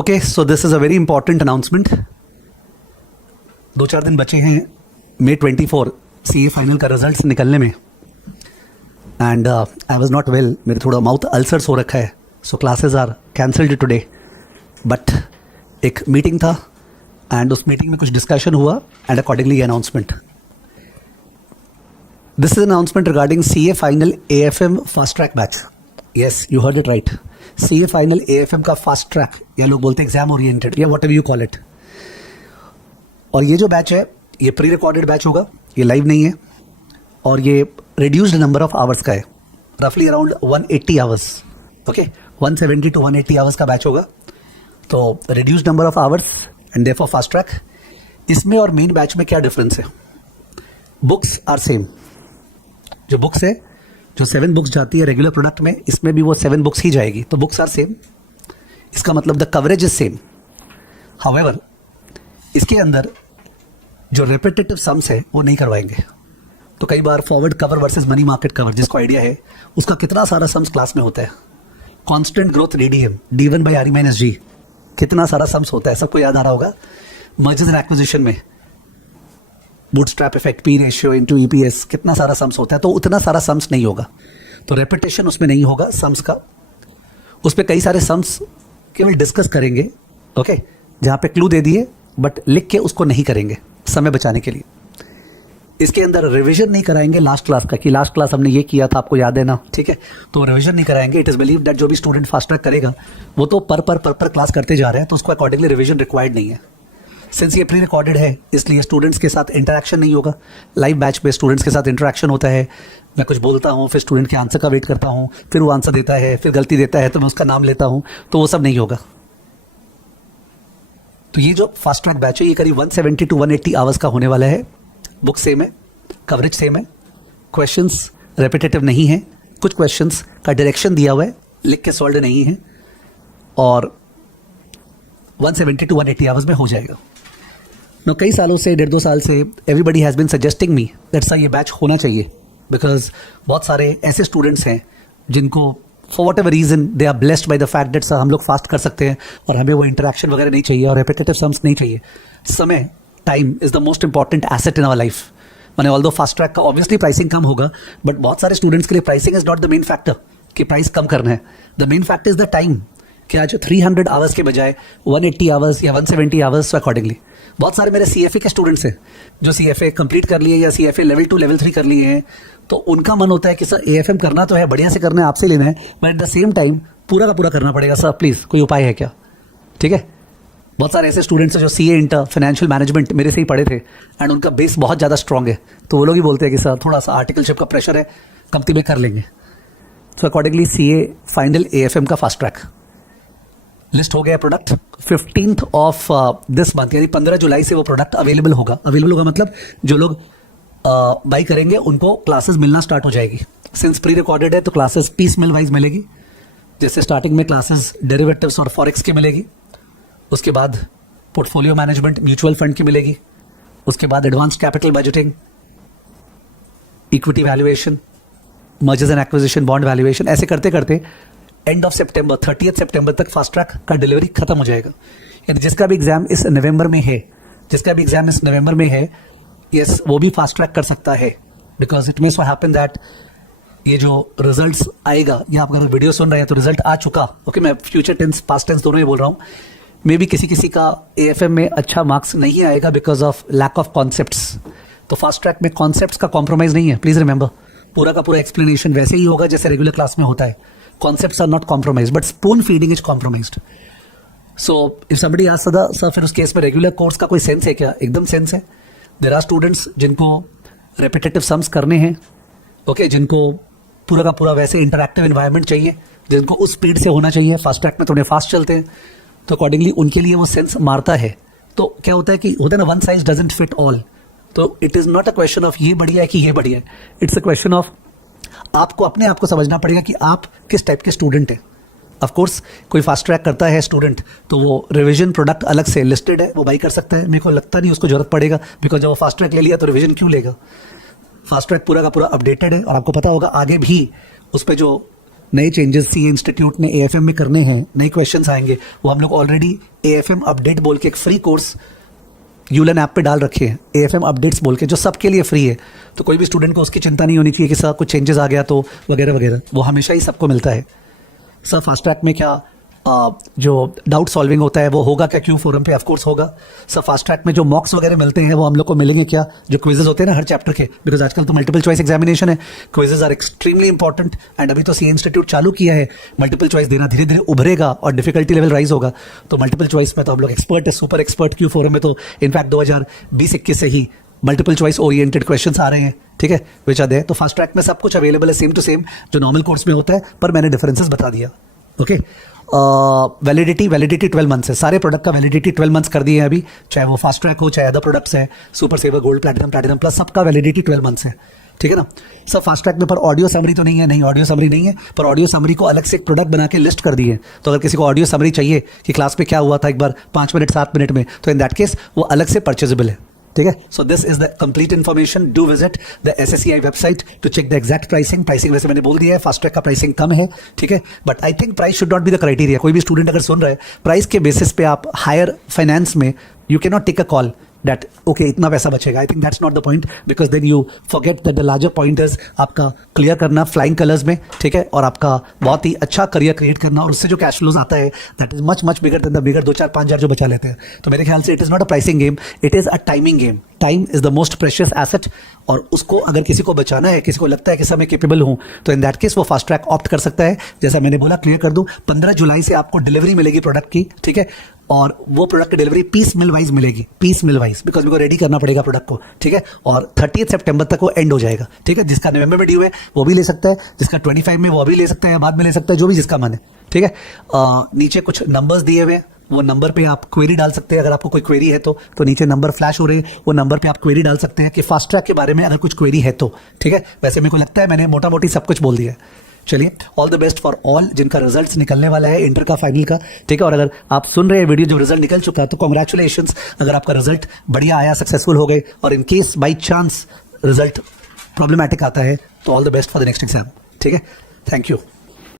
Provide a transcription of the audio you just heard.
Okay, so this is a very important announcement. 2-4 दिन बचे हैं May 24 CA फाइनल का रिजल्ट निकलने में, and I was not well, मेरे थोड़ा माउथ अल्सर्स हो रखा है, so classes are cancelled today. But एक मीटिंग था एंड उस मीटिंग में कुछ डिस्कशन हुआ and accordingly announcement. This is announcement regarding CA final AFM fast track batch. Yes, you heard it right. CA final AFM का fast track, या लोग बोलते हैं एग्जाम ओरिएंटेड, या what ever you call it. और ये जो बैच है ये प्री रिकॉर्डेड बैच होगा, ये लाइव नहीं है, और ये रिड्यूस्ड नंबर ऑफ आवर्स का है, रफली around 180 hours. Okay, 170 to 180 hours का बैच होगा, तो reduced number of hours and therefore fast track. इसमें और मेन बैच में क्या डिफरेंस है? Books are same. जो बुक्स है, जो 7 बुक्स जाती है रेगुलर प्रोडक्ट में, इसमें भी वो 7 बुक्स ही जाएगी, तो बुक्स आर सेम। इसका मतलब the coverage is same. However इसके अंदर जो रिपीटेटिव सम्स है वो नहीं करवाएंगे। तो कई बार forward cover versus money market cover, जिसको आइडिया है उसका कितना सारा सम्स क्लास में होता है। Constant growth DDM, D1 by RE - G, कितना सारा सम्स होता है, सबको याद आ रहा होगा। मर्जर्स एंड एक्विजिशन में bootstrap effect, P ratio into EPS, कितना सारा सम्स होता है, तो उतना सारा सम्स नहीं होगा। तो रेपिटेशन उसमें नहीं होगा सम्स का। उस पर कई सारे सम्स केवल डिस्कस करेंगे, ओके, जहाँ पे क्लू दे दिए बट लिख के उसको नहीं करेंगे समय बचाने के लिए। इसके अंदर रिवीजन नहीं कराएंगे लास्ट क्लास का, कि लास्ट क्लास हमने ये किया था, आपको याद है ना, ठीक है, तो रिवीजन नहीं कराएंगे। इट इज बिलीव दैट जो भी स्टूडेंट फास्ट ट्रैक करेगा वो तो पर क्लास करते जा रहे हैं, तो उसको अकॉर्डिंगली रिवीजन रिक्वायर्ड नहीं है। सिंस ये प्री रिकॉर्डेड है इसलिए स्टूडेंट्स के साथ इंटरेक्शन नहीं होगा। लाइव बैच में स्टूडेंट्स के साथ इंटरेक्शन होता है, मैं कुछ बोलता हूँ, फिर स्टूडेंट के आंसर का वेट करता हूँ, फिर वो आंसर देता है, फिर गलती देता है तो मैं उसका नाम लेता हूँ, तो वो सब नहीं होगा। तो ये जो फास्ट ट्रैक बैच है ये करीब 170 to 180 आवर्स का होने वाला है। बुक सेम है, कवरेज सेम है, क्वेश्चंस रेपिटेटिव नहीं है, कुछ क्वेश्चंस का डायरेक्शन दिया हुआ है, लिख के सॉल्व नहीं है, और 170 to 180 आवर्स में हो जाएगा। नो, कई सालों से, 1.5-2 साल से everybody has been suggesting me that sir ये बैच होना चाहिए, बिकॉज बहुत सारे ऐसे स्टूडेंट्स हैं जिनको for whatever reason they are blessed by the fact that sir हम लोग फास्ट कर सकते हैं और हमें वो इंटरेक्शन वगैरह नहीं चाहिए और रेपिटेटिव सम्स नहीं चाहिए। समय, time is the most important asset in our life. मैंने ऑल्दो फास्ट ट्रैक का ऑब्वियसली प्राइसिंग कम होगा, बट बहुत सारे स्टूडेंट्स के लिए pricing is not the main factor कि प्राइस कम करना है। The main factor is the time, कि आज 300 आवर्स के बजाय 180 आवर्स या 170 आवर्स अकॉर्डिंगली। बहुत सारे मेरे CFA के स्टूडेंट्स हैं जो CFA कंप्लीट कर लिए या CFA लेवल 2 लेवल 3 कर लिए हैं, तो उनका मन होता है कि सर AFM करना तो है, बढ़िया से करना है, आपसे लेना है, but at the same time पूरा का पूरा करना पड़ेगा। सर प्लीज़ कोई उपाय है क्या? ठीक है, बहुत सारे ऐसे स्टूडेंट्स हैं जो CA इंटर फाइनेंशियल मैनेजमेंट मेरे से ही पढ़े थे एंड उनका बेस बहुत ज़्यादा स्ट्रॉन्ग है, तो वो लोग ही बोलते हैं कि सर थोड़ा सा आर्टिकलशिप का प्रेशर है, कंपनी में कर लेंगे। So accordingly CA final AFM का फास्ट ट्रैक लिस्ट हो गया product 15th of this month, यानी 15 जुलाई से वो प्रोडक्ट अवेलेबल होगा। अवेलेबल होगा मतलब जो लोग बाई करेंगे उनको क्लासेस मिलना स्टार्ट हो जाएगी। सिंस प्री रिकॉर्डेड है तो क्लासेस पीस मिल वाइज मिलेगी, जैसे स्टार्टिंग में क्लासेस डेरिवेटिव्स और फॉरेक्स की मिलेगी, उसके बाद पोर्टफोलियो मैनेजमेंट म्यूचुअल फंड की मिलेगी, उसके बाद advanced capital budgeting, equity valuation, mergers and acquisition, bond valuation, ऐसे करते करते एंड ऑफ सितंबर 30 सितंबर तक फास्ट ट्रैक का डिलीवरी खत्म हो जाएगा। यानी जिसका भी एग्जाम इस नवंबर में है, यस, वो भी फास्ट ट्रैक कर सकता है, because it may so happen that ये जो रिजल्ट्स आएगा, या आप अगर वीडियो सुन रहे हैं तो रिजल्ट आ चुका, ओके, मैं फ्यूचर टेंस पास्ट टेंस दोनों ही बोल रहा हूँ, मे भी किसी का AFM में अच्छा मार्क्स नहीं आएगा because of lack of concepts. तो फास्ट ट्रैक में कॉन्सेप्ट्स का कॉम्प्रोमाइज नहीं है, प्लीज रिमेंबर। पूरा का पूरा एक्सप्लेनेशन वैसे ही होगा जैसे रेगुलर क्लास में होता है। Concepts are not compromised, but spoon feeding is compromised. So if somebody asks sir फिर उस केस में रेगुलर कोर्स का कोई सेंस है क्या? एकदम सेंस है। There are students जिनको repetitive sums करने हैं, ओके, जिनको पूरा का पूरा वैसे इंटरैक्टिव एनवायरनमेंट चाहिए, जिनको उस स्पीड से होना चाहिए। फास्ट ट्रैक में थोड़े फास्ट चलते हैं, तो अकॉर्डिंगली उनके लिए वो सेंस मारता है। तो क्या होता है कि होता है ना, one size doesn't fit all. तो it is not a question of ये बढ़िया है कि ये बढ़िया है, इट्स अ क्वेश्चन ऑफ आपको अपने आप को समझना पड़ेगा कि आप किस टाइप के स्टूडेंट हैं। ऑफ कोर्स कोई फास्ट ट्रैक करता है स्टूडेंट तो वो रिवीजन प्रोडक्ट अलग से लिस्टेड है, वो बाई कर सकता है। मेरे को लगता नहीं उसको जरूरत पड़ेगा, बिकॉज जब वो फास्ट ट्रैक ले लिया तो रिवीजन क्यों लेगा। फास्ट ट्रैक पूरा का पूरा अपडेटेड है और आपको पता होगा आगे भी उस पर जो नए चेंजेस सी इंस्टीट्यूट ने एएफएम में करने हैं, नए क्वेश्चंस आएंगे, वो हम लोग ऑलरेडी एएफएम अपडेट बोल के एक फ्री कोर्स यूलन ऐप पे डाल रखे हैं, एएफएम अपडेट्स बोल के, जो सबके लिए फ्री है। तो कोई भी स्टूडेंट को उसकी चिंता नहीं होनी चाहिए कि सर कुछ चेंजेस आ गया तो वगैरह वगैरह, वो हमेशा ही सबको मिलता है। सर फास्ट ट्रैक में क्या जो डाउट सॉल्विंग होता है वो होगा क्या क्यू फोरम पे? ऑफ कोर्स होगा। सर फास्ट ट्रैक में जो मॉक्स वगैरह मिलते हैं वो हम लोग को मिलेंगे क्या? जो क्विजेज होते हैं ना हर चैप्टर के, बिकॉज आजकल तो मल्टीपल चॉइस एग्जामिनेशन है, quizzes are extremely important. And अभी तो सी इंस्टीट्यूट चालू किया है, मल्टीपल चॉइस देना धीरे धीरे उभरेगा और डिफिकल्टी लेवल राइज होगा। तो मल्टीपल चॉइस में तो हम लोग एक्सपर्ट है, सुपर एक्सपर्ट। क्यू फोरम में तो इनफैक्ट 2020-21 से ही मल्टीपल चॉइस ओरिएंटेड क्वेश्चंस आ रहे हैं, ठीक है, विच आर देयर। तो फास्ट ट्रैक में सब कुछ अवेलेबल है, सेम टू सेम जो नॉर्मल कोर्स में होता है, पर मैंने डिफरेंसेस बता दिया। ओके, वैलिडिटी 12 मंथ्स है, सारे प्रोडक्ट का वैलिडिटी 12 मंथ्स कर दिए हैं अभी, चाहे वो फास्ट ट्रैक हो, चाहे अदर प्रोडक्ट्स है, super saver, gold, platinum plus, सबका वैलिडिटी 12 मंथ्स है, ठीक है ना। सब फास्ट ट्रैक में पर ऑडियो समरी तो नहीं है, नहीं ऑडियो समरी नहीं है, पर ऑडियो समरी को अलग से एक प्रोडक्ट बना के लिस्ट कर दिए। तो अगर किसी को ऑडियो समरी चाहिए कि क्लास में क्या हुआ था एक बार 5 मिनट 7 मिनट में, तो इन दैट केस वो अलग से परचेजेबल है, ठीक है। So this is the complete information. Do visit the SSCI website to check the exact pricing. Pricing वैसे मैंने बोल दिया है, फास्ट ट्रैक का प्राइसिंग कम है, ठीक है, but I think price should not be the criteria. कोई भी स्टूडेंट अगर सुन रहा है, प्राइस के बेसिस पे आप हायर फाइनेंस में you can not take a call that okay इतना पैसा बचेगा। I think that's not the point, because then you forget that the larger point is आपका क्लियर करना फ्लाइंग कलर्स में, ठीक है, और आपका बहुत ही अच्छा करियर क्रिएट करना, और उससे जो कैश फ्लोज आता है that is much bigger than the bigger 2-4-5 हज़ार जो बचा लेते हैं। तो मेरे ख्याल से it is not a pricing game, it is a timing game. Time is the most precious asset, और उसको अगर किसी को बचाना है, किसी को लगता है कि सर मैं केपेबल हूँ, तो इन दैट केस वो फास्ट ट्रैक ऑप्ट कर सकता है। जैसा मैंने बोला, क्लियर कर दूँ, 15 जुलाई से आपको डिलीवरी मिलेगी प्रोडक्ट की, ठीक है, और वो प्रोडक्ट की डिलीवरी पीस मिल वाइज मिलेगी, पीस मिल वाइज, बिकॉज मेरे को रेडी करना पड़ेगा प्रोडक्ट को, ठीक है, और 30 सितंबर तक वो एंड हो जाएगा, ठीक है। जिसका नवंबर में ड्यू है वो भी ले सकता है, जिसका 25 में वो भी ले सकता है, बाद में ले सकता है, जो भी जिसका मन है, ठीक है। नीचे कुछ नंबर्स दिए हुए हैं, वो नंबर पे आप क्वेरी डाल सकते हैं। अगर आपको कोई क्वेरी है तो नीचे नंबर फ्लैश हो रहे हैं, वो नंबर पे आप क्वेरी डाल सकते हैं कि फास्ट ट्रैक के बारे में अगर कुछ क्वेरी है तो, ठीक है। वैसे मेरे को लगता है मैंने मोटा मोटी सब कुछ बोल दिया है। चलिए, all the best for all जिनका रिजल्ट्स निकलने वाला है इंटर का, फाइनल का, ठीक है। और अगर आप सुन रहे हैं वीडियो, जो रिजल्ट निकल चुका है, तो कॉन्ग्रेचुलेशंस, अगर आपका रिजल्ट बढ़िया आया, सक्सेसफुल हो गए, और in case by chance result problematic आता है, तो all the best for the next exam, ठीक है। Thank you.